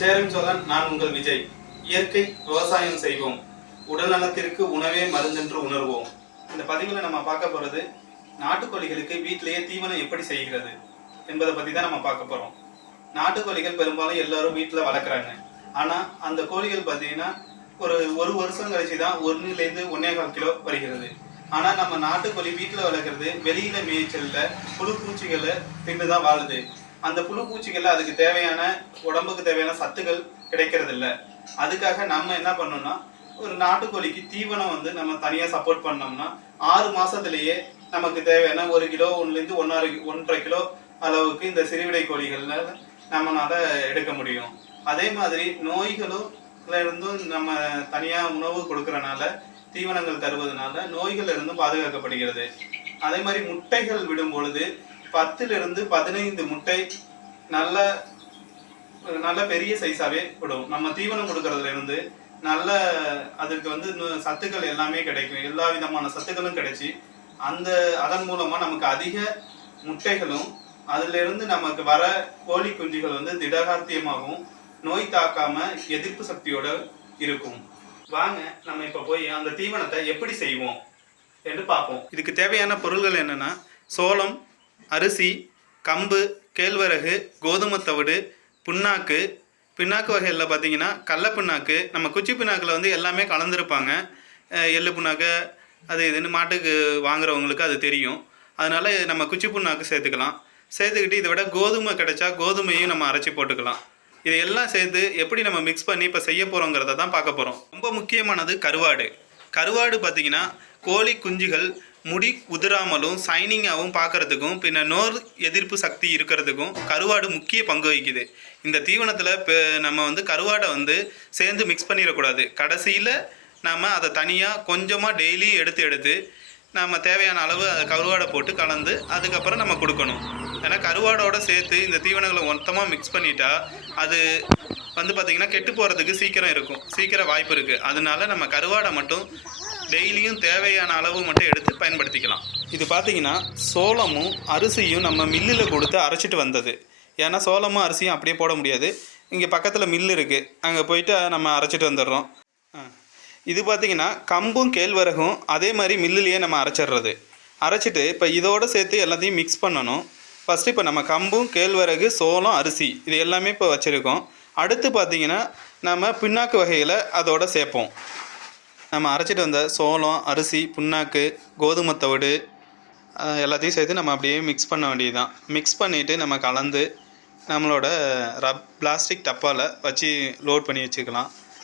சேரும் சோழன் நான் உங்கள் விஜய். இயற்கை விவசாயம் செய்வோம். உடல் நலத்திற்கு உணவே மருந்தென்று உணர்வோம். இந்த பதிவில் நம்ம பார்க்க போறது நாட்டுக்கோழிகளுக்கு வீட்டிலேயே தீவனம் எப்படி செய்கிறது என்பதை பற்றி தான் நம்ம பார்க்க போறோம். நாட்டுக்கோழிகள் பெரும்பாலும் எல்லாரும் வீட்டில் வளர்க்குறாங்க. ஆனா அந்த கோழிகள் பார்த்தீங்கன்னா ஒரு ஒரு வருஷம் கழிச்சு தான் ஒன்றுலேருந்து ஒன்னே கால் கிலோ வருகிறது. ஆனா நம்ம நாட்டுக்கோழி வீட்டில் வளர்க்குறது வெளியில மேய்ச்சல்ல புழு பூச்சிகளை தின்னு தான் வாழுது. அந்த புழு பூச்சிகள்ல அதுக்கு தேவையான உடம்புக்கு தேவையான சத்துக்கள் கிடைக்கிறது இல்லை அதுக்காக நம்ம என்ன பண்ணோம்னா ஒரு நாட்டுக்கோழிக்கு தீவனம் வந்து நம்ம தனியாக சப்போர்ட் பண்ணோம்னா ஆறு மாசத்திலேயே நமக்கு தேவையான ஒரு கிலோ ஒன்றுலேருந்து ஒன்றரை ஒன்றரை கிலோ அளவுக்கு இந்த சிறுவிடை கோழிகள்ல நம்மளால எடுக்க முடியும். அதே மாதிரி நோய்களும் இருந்தும் நம்ம தனியாக உணவு கொடுக்கறனால தீவனங்கள் தருவதனால நோய்கள் இருந்தும் பாதுகாக்கப்படுகிறது. அதே மாதிரி முட்டைகள் விடும் பொழுது பத்திலிருந்து பதினைந்து முட்டை நல்ல நல்ல பெரிய சைஸாவே விடும். நம்ம தீவனம் கொடுக்கறதுல இருந்து நல்ல அதுக்கு வந்து சத்துக்கள் எல்லாமே கிடைக்கும். எல்லா விதமான சத்துக்களும் கிடைச்சி அந்த அதன் மூலமா நமக்கு அதிக முட்டைகளும் அதுல இருந்து நமக்கு வர கோழி குஞ்சுகள் வந்து திடகார்த்தியமாகவும் நோய் தாக்காம எதிர்ப்பு சக்தியோட இருக்கும். வாங்க நம்ம இப்ப போய் அந்த தீவனத்தை எப்படி செய்வோம் என்று பார்ப்போம். இதுக்கு தேவையான பொருள்கள் என்னன்னா சோளம் அரிசி கம்பு கேழ்வரகு கோதுமை தவிடு புண்ணாக்கு. பின்னாக்கு வகைகளில் பார்த்தீங்கன்னா கடல புண்ணாக்கு நம்ம குச்சி பின்னாக்கில் வந்து எல்லாமே கலந்துருப்பாங்க. எள்ளு புண்ணாக்கு அது இதுன்னு மாட்டுக்கு வாங்குறவங்களுக்கு அது தெரியும். அதனால் நம்ம குச்சி புண்ணாக்கு சேர்த்துக்கலாம். சேர்த்துக்கிட்டு இதை விட கோதுமை கிடைச்சா கோதுமையும் நம்ம அரைச்சி போட்டுக்கலாம். இது எல்லாம் சேர்த்து எப்படி நம்ம மிக்ஸ் பண்ணி இப்போ செய்ய போகிறோங்கிறத தான் பார்க்க போகிறோம் ரொம்ப முக்கியமானது கருவாடு. கருவாடு பார்த்தீங்கன்னா கோழி குஞ்சுகள் முடி உதிராமலும் சைனிங்காகவும் பார்க்கறதுக்கும் பின்ன நோர் எதிர்ப்பு சக்தி இருக்கிறதுக்கும் கருவாடு முக்கிய பங்கு வகிக்குது. இந்த தீவனத்தில் இப்போ நம்ம வந்து கருவாடை வந்து சேர்ந்து மிக்ஸ் பண்ணிடக்கூடாது. கடைசியில் நாம் அதை தனியாக கொஞ்சமாக டெய்லி எடுத்து எடுத்து நம்ம தேவையான அளவு அதை கருவாடை போட்டு கலந்து அதுக்கப்புறம் நம்ம கொடுக்கணும். ஏன்னா கருவாடோட சேர்த்து இந்த தீவனங்களை மொத்தமாக மிக்ஸ் பண்ணிட்டா அது வந்து பார்த்திங்கன்னா கெட்டு போகிறதுக்கு சீக்கிரம் இருக்கும். சீக்கிரம் வாய்ப்பு இருக்குது அதனால நம்ம கருவாடை மட்டும் டெய்லியும் தேவையான அளவு மட்டும் எடுத்து பயன்படுத்திக்கலாம். இது பார்த்தீங்கன்னா சோளமும் அரிசியும் நம்ம மில்லில் கொடுத்து அரைச்சிட்டு வந்தது. ஏன்னா சோளமும் அரிசியும் அப்படியே போட முடியாது. இங்கே பக்கத்தில் மில் இருக்குது அங்கே போயிட்டு நம்ம அரைச்சிட்டு வந்துடுறோம். இது பார்த்திங்கன்னா கம்பும் கேழ்வரகும் அதே மாதிரி மில்லுலேயே நம்ம அரைச்சிடுறது. அரைச்சிட்டு இப்போ இதோடு சேர்த்து எல்லாத்தையும் மிக்ஸ் பண்ணணும். ஃபஸ்ட்டு இப்போ நம்ம கம்பும் கேழ்வரகு சோளம் அரிசி இது எல்லாமே இப்போ வச்சுருக்கோம். அடுத்து பார்த்திங்கன்னா நம்ம பின்னாக்கு வகையில் அதோட சேர்ப்போம். நம்ம அரைச்சிட்டு வந்த சோளம் அரிசி புண்ணாக்கு கோதுமை தவிடு எல்லாத்தையும் சேர்த்து நம்ம அப்படியே மிக்ஸ் பண்ண வேண்டியது தான் மிக்ஸ் பண்ணிவிட்டு நம்ம கலந்து நம்மளோட ரப் பிளாஸ்டிக் டப்பாவில் வச்சு லோட் பண்ணி வச்சுக்கலாம்.